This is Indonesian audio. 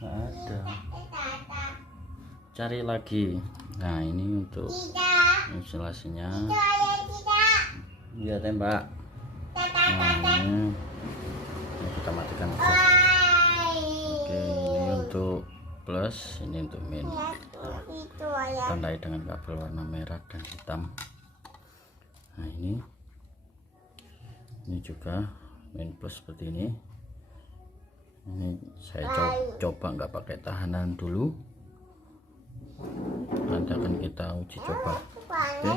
nggak ada. Cari lagi. Nah, ini untuk instalasinya. Iya, tembak. Nah, ini kita matikan aja. Oke, ini untuk plus, ini untuk min. Tandai dengan kabel warna merah dan hitam. Nah, ini juga min plus seperti ini. Ini saya coba nggak pakai tahanan dulu, nanti akan kita uji coba. Oke.